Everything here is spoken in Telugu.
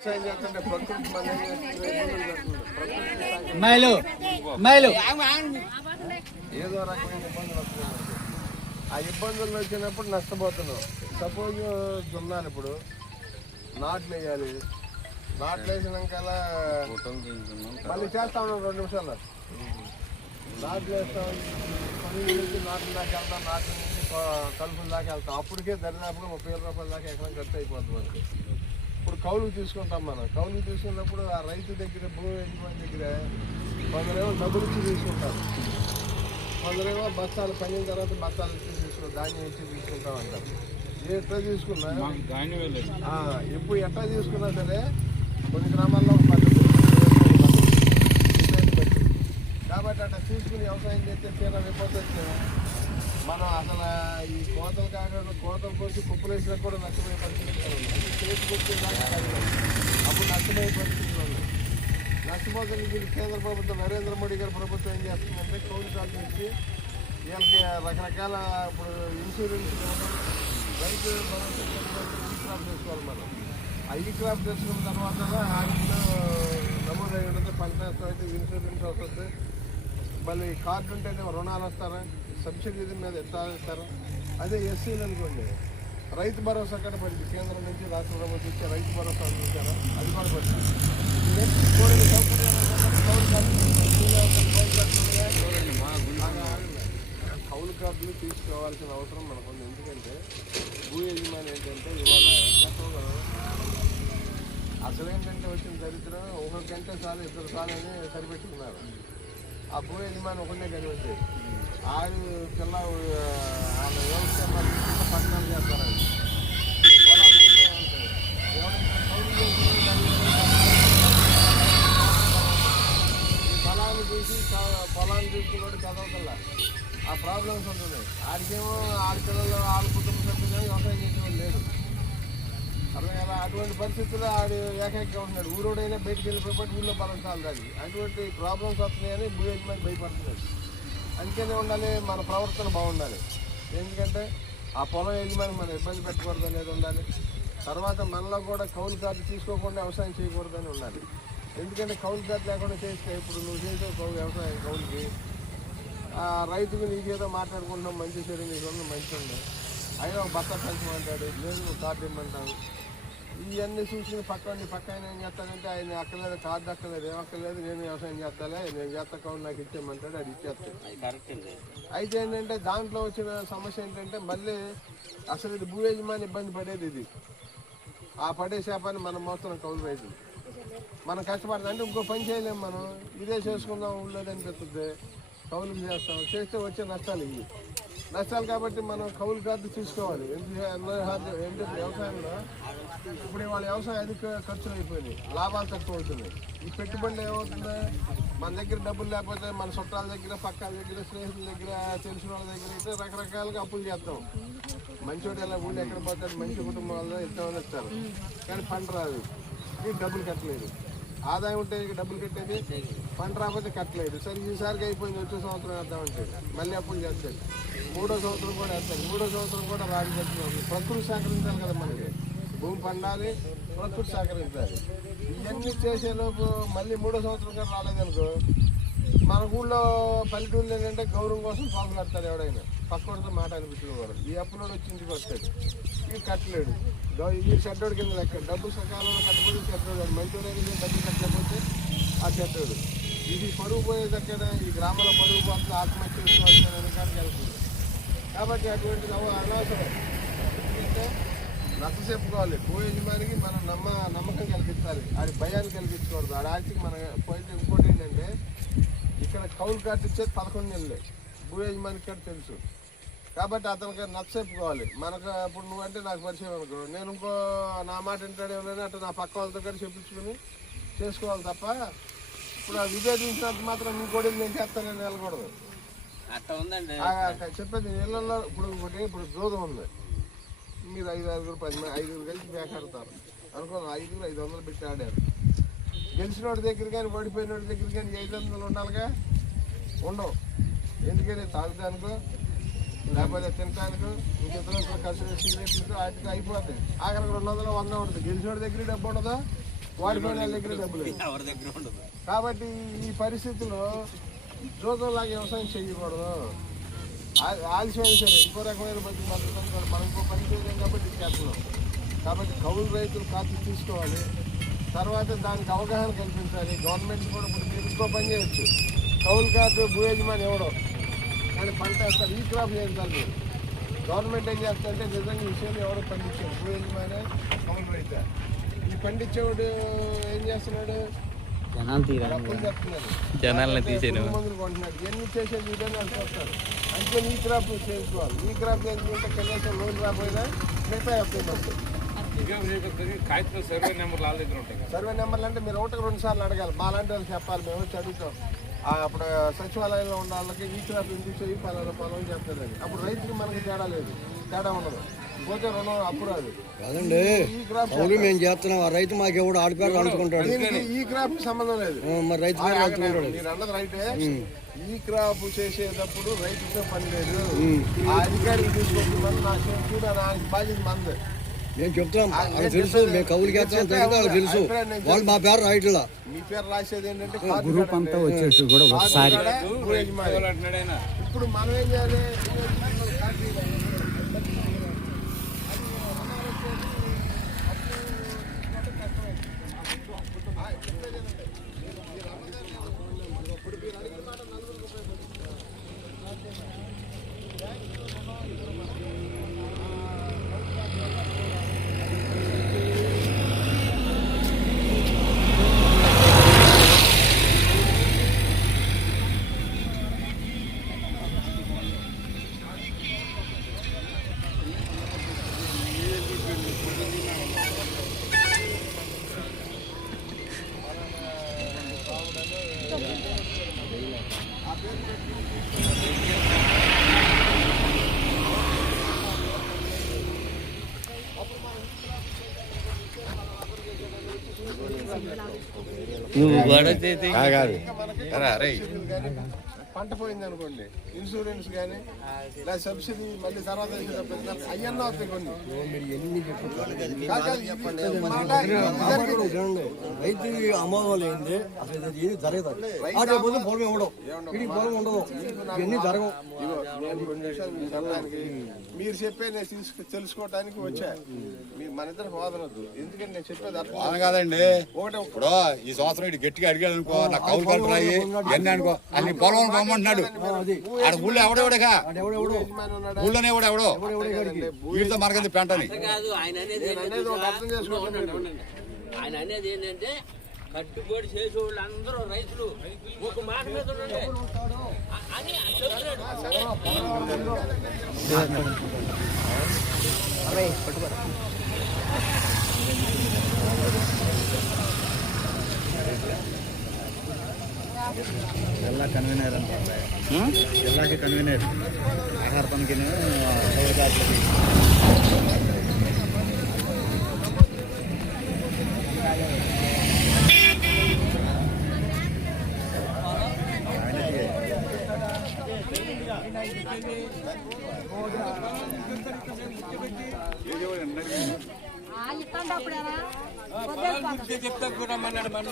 ఏదో రకమైన ఇబ్బందులు వస్తున్నాయి. ఆ ఇబ్బందులు వచ్చినప్పుడు నష్టపోతున్నాం. సపోజ్ దున్నాలి, ఇప్పుడు నాట్లు వేయాలి. నాట్లు వేసినాక మళ్ళీ చేస్తా ఉన్నాం 2 నిమిషాలు. నాట్లు వేస్తాం, పని నుంచి నాట్లు దాకా వెళ్తాం, నాట్ల నుంచి కలుపుల దాకా వెళ్తాం. అప్పటికే దరిదాపుగా 30,000 రూపాయల దాకా ఎకరం ఖర్చు అయిపోతుంది మనకి. ఇప్పుడు కౌలుకు తీసుకుంటాం. మనం కౌలుకు తీసుకున్నప్పుడు ఆ రైతు దగ్గర, భూమి యజమాని దగ్గర కొందరేమో డబ్బులు ఇచ్చి తీసుకుంటారు, కొందరేమో బస్తాలు పండిన తర్వాత బస్తాలు ఇచ్చి తీసుకుంటాం, ధాన్యం ఇచ్చి తీసుకుంటాం అంటారు. ఎట్లా తీసుకున్నా ఎప్పుడు ఎట్లా తీసుకున్నా సరే కొన్ని గ్రామాల్లో ఒక పద్ధతి బట్టి. కాబట్టి అట్లా తీసుకుని వ్యవసాయం చేస్తే తీరా విపత్తు మనం అసలు ఈ కోతలు కాకుండా కోతలు కోసి కుప్పలు వేసినా కూడా నష్టపోయే పరిస్థితులు ఉన్నాయి. చేతి కొట్టేదాకా అప్పుడు నష్టపోయే పరిస్థితులు ఉన్నాయి. నష్టపోతుంది. వీళ్ళు కేంద్ర ప్రభుత్వం, నరేంద్ర మోడీ గారి ప్రభుత్వం ఏం చేస్తుందంటే కౌలు కార్డు ఇచ్చి వీళ్ళకి రకరకాల ఇప్పుడు ఇన్సూరెన్స్, రైతు భరోసా ఈ క్రాప్ చేసుకోవాలి. మనం ఆ ఈ క్రాప్ చేసుకున్న తర్వాత ఆడిలో నమోదు అయి ఉంటుంది. పంట నష్టం అయితే ఇన్సూరెన్స్ వస్తుంది. మళ్ళీ కార్డు ఉంటేనే రుణాలు వస్తారా, సబ్సిడీ మీద ఎట్లా ఇస్తారు. అదే ఎస్సీలు అనుకోండి, రైతు భరోసా కూడా పడింది. కేంద్రం నుంచి రాష్ట్ర ప్రభుత్వం ఇచ్చే రైతు భరోసా అందించారా, అది కూడా పడుతుంది. కౌలు కార్డులు తీసుకోవాల్సిన అవసరం మనకుంది. ఎందుకంటే భూ యజమాని ఏంటంటే ఇవాళ గతంలో అసలేంటంటే వచ్చిన దరిద్రం ఒకరికంటే చాలు 2 సార్లు అని సరిపెట్టుకున్నారు. ఆ భూ యజమాని ఒకటే కనిపించేది. ఆడు పిల్ల వాళ్ళ వ్యవసాయ పట్టణాలు చేస్తారండి. పొలాలు ఉంటాయి. పొలాన్ని చూసుకున్నాడు చదవకల్లా ఆ ప్రాబ్లమ్స్ ఉంటున్నాయి. ఆడికేమో ఆడపిల్లలు వాళ్ళ కుటుంబ సభ్యులు వ్యవసాయం చేసేవాళ్ళు లేదు. అర్థం కదా. అటువంటి పరిస్థితుల్లో ఆడు ఏకైకంగా ఉన్నాడు. ఊరోడైనా బయటకు వెళ్ళిపోయి ఊళ్ళో బలంచాలి. దాన్ని అటువంటి ప్రాబ్లమ్స్ వస్తున్నాయని భూ యజమాని భయపడుతున్నాడు. అందుకనే ఉండాలి, మన ప్రవర్తన బాగుండాలి. ఎందుకంటే ఆ పొలం యజమాని మనం ఇబ్బంది పెట్టకూడదు అనేది ఉండాలి. తర్వాత మనలో కూడా కౌలు కార్డు తీసుకోకుండా వ్యవసాయం చేయకూడదని ఉండాలి. ఎందుకంటే కౌలు కార్డు లేకుండా చేస్తే ఇప్పుడు నువ్వు చేసే వ్యవసాయం కౌలుకి రైతుకు నీకేదో మాట్లాడుకుంటున్నావు, మంచి సరే నీకు మంచి ఉంది, అయినా ఒక బత్త పెంచమంటాడు, లేదు నువ్వు కార్డు ఇమ్మంటావు. ఇవన్నీ చూసుకుని పక్క ఆయన ఏం చేస్తానంటే ఆయన అక్కర్లేదు, కార్డు అక్కర్లేదు, ఏమక్కర్లేదు, నేను వ్యవసాయం చేస్తాలే, నేను చేస్తా కౌలు నాకు ఇచ్చేయమంటాడు. అది ఇచ్చేస్తాడు. అయితే ఏంటంటే దాంట్లో వచ్చిన సమస్య ఏంటంటే మళ్ళీ అసలు ఇది భూ యజమాని ఇబ్బంది పడేది. ఇది ఆ పడే శాపాన్ని మనం మోస్తున్నాం కౌలు రైతులు. మనం కష్టపడతాం అంటే ఇంకో పని చేయలేము. మనం ఇదే చేసుకుందాం ఊళ్ళో అనిపిస్తుంది, కౌలుకి చేస్తాం. చేస్తే వచ్చే నష్టాలు ఇవి నష్టాలు. కాబట్టి మనం కౌలు కార్డు తీసుకోవాలి. ఎందుకంటే వ్యవసాయంలో ఇప్పుడు వాళ్ళ వ్యవసాయం అధిక ఖర్చులు అయిపోయినాయి, లాభాలు తక్కువ అవుతున్నాయి. ఈ పెట్టుబడులు ఏమవుతుంది, మన దగ్గర డబ్బులు లేకపోతే మన చుట్టాల దగ్గర, పక్కల దగ్గర, స్నేహితుల దగ్గర, తెలిసిన వాళ్ళ దగ్గర అయితే రకరకాలుగా అప్పులు చేస్తాం. మంచోడు ఎలా ఊళ్ళో ఎక్కడ పోతాడు, మంచి కుటుంబం వల్ల ఇస్తామని ఇస్తారు, కానీ పంట రాదు, ఇది డబ్బులు కట్టలేదు. ఆదాయం ఉంటే డబ్బులు కట్టేది, పంట రాకపోతే కట్టలేదు. సరే ఈసారికి అయిపోయింది, వచ్చే సంవత్సరం వేద్దామంటే మళ్ళీ అప్పులు చేస్తాడు. 3వ సంవత్సరం కూడా వేస్తాడు. 3వ సంవత్సరం కూడా రాజు కట్టుకోవాలి. ప్రకృతి సహకరించాలి కదా, మనకి భూమి పండాలి, ప్రకృతి సహకరించాలి. ఇవన్నీ చేసేలోపు మళ్ళీ 3వ సంవత్సరం కూడా రాలేదనుకో, మన ఊళ్ళో పల్లెటూళ్ళు ఏంటంటే గౌరవం కోసం పాకులు కడతాడు. ఎవడైనా పక్కడితో మాట అనిపించుకోరు. ఈ అప్పులోడు వచ్చి ఇంటికి వస్తాడు, ఇది కట్టలేడు. ఈ చెడ్డోడు కింద లెక్క. డబ్బు సకాలంలో కట్టబడి చెడ్డోడు, మంచోడు డబ్బులు కట్టకపోతే ఆ చెడ్డోడు. ఇది పరుగు పోయేదక్కడ ఈ గ్రామంలో పరుగు పోతే ఆత్మహత్య చేసుకోవాల్సిన కానీ వెళ్తుంది. కాబట్టి అటువంటిది అనవసరం. ఎందుకంటే నచ్చచెప్పుకోవాలి. భూ యజమానికి మనం నమ్మకం కల్పించాలి, ఆడి భయాన్ని కల్పించకూడదు. ఆడ ఆర్టికి మన పోయింది. ఇంకోటి ఏంటంటే ఇక్కడ కౌలు కార్డు ఇచ్చేది 11 నెలలే, భూ యజమానికి కూడా తెలుసు. కాబట్టి అతనికి నచ్చచెప్పుకోవాలి. మనకు ఇప్పుడు నువ్వంటే నాకు పరిచయం అనుకో, నేను ఇంకో నా మాట వింటాడు ఎవరైనా అట్లా నా పక్క వాళ్ళతో కూడా చెప్పించుకుని చేసుకోవాలి తప్ప ఇప్పుడు ఆ విభేదించినంత మాత్రం ఇంకోటి నేను చేస్తానని వెళ్ళకూడదు. అట్లా ఉందండి చెప్పేది. ఇళ్ళల్లో ఇప్పుడు జోదం ఉంది, మీరు 5-6 10 కలిసి బేకాడతారు అనుకో, 500 పెట్టి ఆడారు. గెలిచిన వాడి దగ్గర కానీ ఓడిపోయిన వాడి దగ్గర కానీ 500 ఉండాలిగా, ఉండవు. ఎందుకని తాగుతానుకో, లేకపోతే తినటానికి, ఇంకెంతలో ఖర్చు సిగరెట్లకు వాటికి అయిపోతాయి. ఆఖరికి 200 100 ఉంటుంది. గెలిచిన వాడి దగ్గర డబ్బు ఉండదు, వాడిపోయిన వాళ్ళ దగ్గర డబ్బులు లేదు. ఎవరి దగ్గర ఉండదు. కాబట్టి ఈ పరిస్థితిలో జోగంలాగా వ్యవసాయం చేయకూడదు. ఆలస్యమైన సరే ఇంకో రకమైన బట్టి బతుకుతాం, మనం ఇంకో పని చేయలేం కాబట్టి చేస్తున్నాం. కాబట్టి కౌలు రైతులు ఖాతా తీసుకోవాలి. తర్వాత దానికి అవగాహన కల్పించాలి. గవర్నమెంట్ కూడా ఇప్పుడు మీరు ఇంకో పని చేయొచ్చు. కౌలు కార్డు భూ యజమాని ఎవడో కానీ పంట వేస్తారు, ఈ క్రాప్ చేస్తారు. మీరు గవర్నమెంట్ ఏం చేస్తారంటే నిజంగా విషయం ఎవడో పండించాడు, భూ యజమాని కౌలు రైతు. ఈ పండించేవాడు ఏం చేస్తున్నాడు, అప్పులు చెప్తున్నాడు, మందులు కొంటున్నాడు. ఇవన్నీ చేసేది ఇదని వాళ్ళు చూస్తారు. అందుకని ఈ క్రాప్ చేసుకోవాలి. ఈ క్రాప్ చేసుకుంటే కనీసం లోన్ రాకపోయినా మిగతా వస్తాయి. సర్వే నెంబర్లు వాళ్ళ దగ్గర ఉంటాయి. సర్వే నెంబర్లు అంటే మీరు ఒకటికి 2 సార్లు అడగాలి. మా లాంటి వాళ్ళు చెప్పాలి, మేము వచ్చి అడుగుతాం. అప్పుడు సచివాలయంలో ఉన్న వాళ్ళకి ఈ క్రాప్ ఎందుకు చేయి పలానా పొలం చెప్తుందని. అప్పుడు రైతుకి మనకి తేడా ఉండదు. పోతే రుణం అప్పుడు అది కాదండి. మేము చేస్తున్నాం, ఆ రైతు మాకు ఎవడు ఆడిపేరు అనుకుంటాడు. ఈ క్రాప్ సంబంధం లేదు. మరి రైతు మీరు అన్నది రైతే. ఈ క్రాప్ చేసేటప్పుడు రైతుతో పని లేదు. ఆ అధికారికి తీసుకొచ్చి నా చూడ నాకు బాధ్యత మంది. నేను చెప్తాం, వాళ్ళకి తెలుసు, మేము కౌలుకి వేస్తాం వాళ్ళకి తెలుసు. వాళ్ళు మా పేరు రాయట్లా. మీ పేరు రాసేది ఏంటంటే గ్రూప్ అంతా వచ్చేసి కూడా ఒకసారి ఇప్పుడు మనం ఏం చేయాలి, పంట పోయింది అనుకోండి, ఇన్సూరెన్స్ కానీ లేదా సబ్సిడీ మళ్ళీ తర్వాత అయ్యన్నా వస్తాయి కొన్ని. రైతు అమోదం ఏంది అసలు ఏది జరగదు. పొలం ఇవ్వడం, వీడికి పొలం ఉండదు, ఇవన్నీ జరగవు. మీరు చెప్పే నేను తెలుసుకోవడానికి వచ్చా. మీరు మన ఇద్దరు వాదనద్దు, ఎందుకంటే నేను చెప్పేది అర్థం కాదండి. ఒకటే. ఇప్పుడు ఈ సంవత్సరం ఇటు గట్టిగా అడిగాడు అనుకో, నాకు కౌలు కలుపు రాయి ఎన్ని అనుకో, అది పొలం పొమ్మంటున్నాడు. ఆడ ఊళ్ళో ఎవడెవడగా ఊళ్ళోనే ఎవడెవడో వీటితో మనకది పెంటని. ఆయన అనేది ఏంటంటే కట్టుబడి చేసేవాళ్ళు అందరూ రైతులు ఒక మాట మీద ఉండండి అని ಎಲ್ಲ ಕನ್ವೀನರ್ ಅಂತ ಎಲ್ಲಕ್ಕೆ ಕನ್ವೀನರ್ ಆಹಾರ ತನಕಿನ చెప్తా కూడా అన్నాడు మన